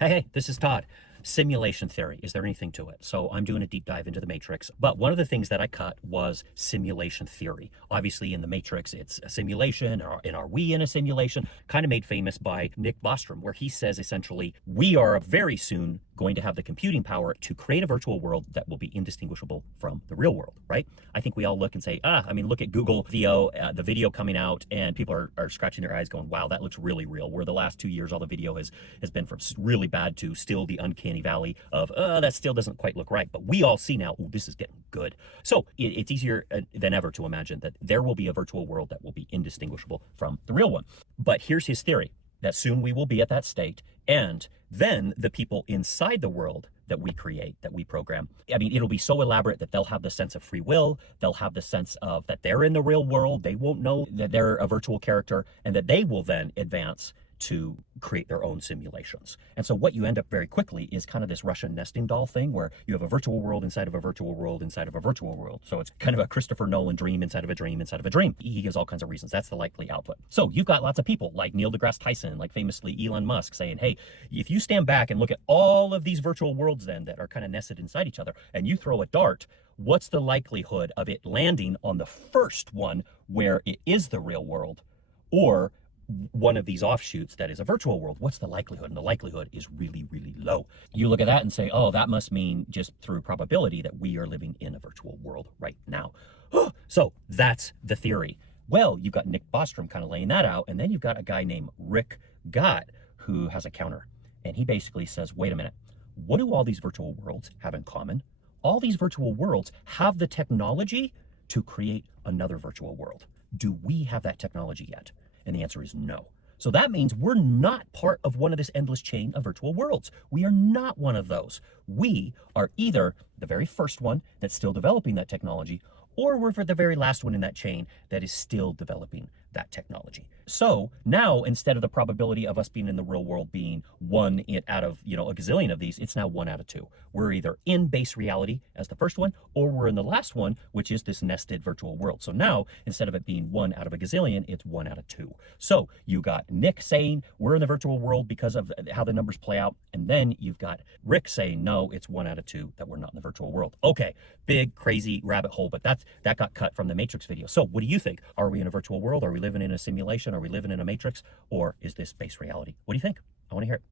Hey, this is Todd. Simulation theory. Is there anything to it? So I'm doing a deep dive into the Matrix, but one of the things that I cut was simulation theory. Obviously in the Matrix, it's a simulation, and are we in a simulation? Kind of made famous by Rick Bostrom, where he says essentially, we are very soon going to have the computing power to create a virtual world that will be indistinguishable from the real world, right? I think we all look and say, look at Google video, the video coming out, and people are scratching their eyes going, wow, that looks really real. Where the last 2 years, all the video has been from really bad to still the uncanny valley of, that still doesn't quite look right. But we all see now, oh, this is getting good. So it's easier than ever to imagine that there will be a virtual world that will be indistinguishable from the real one. But here's his theory, that soon we will be at that state, and then the people inside the world that we create, that we program, it'll be so elaborate that they'll have the sense of free will, they'll have the sense of that they're in the real world, they won't know that they're a virtual character, and that they will then advance to create their own simulations. And so what you end up very quickly is kind of this Russian nesting doll thing, where you have a virtual world inside of a virtual world inside of a virtual world. So it's kind of a Christopher Nolan dream inside of a dream inside of a dream. He gives all kinds of reasons. That's the likely output. So you've got lots of people like Neil deGrasse Tyson, like famously Elon Musk, saying, hey, if you stand back and look at all of these virtual worlds then that are kind of nested inside each other, and you throw a dart, what's the likelihood of it landing on the first one where it is the real world, or one of these offshoots that is a virtual world? What's the likelihood? And the likelihood is really, really low. You look at that and say, oh, that must mean just through probability that we are living in a virtual world right now. So that's the theory. Well, you've got Rick Bostrom kind of laying that out, and then you've got a guy named Rick Gott who has a counter. And he basically says, wait a minute, what do all these virtual worlds have in common? All these virtual worlds have the technology to create another virtual world. Do we have that technology yet? And the answer is no. So that means we're not part of one of this endless chain of virtual worlds. We are not one of those. We are either the very first one that's still developing that technology, or we're for the very last one in that chain that is still developing that technology. So now, instead of the probability of us being in the real world being one out of, a gazillion of these, it's now 1 out of 2. We're either in base reality as the first one, or we're in the last one, which is this nested virtual world. So now, instead of it being 1 out of a gazillion, it's 1 out of 2. So you got Nick saying we're in the virtual world because of how the numbers play out. And then you've got Rick saying, no, it's 1 out of 2 that we're not in the virtual world. Okay, big, crazy rabbit hole, but that got cut from the Matrix video. So what do you think? Are we in a virtual world? Are we living in a simulation? Are we living in a matrix? Or is this base reality? What do you think? I want to hear it.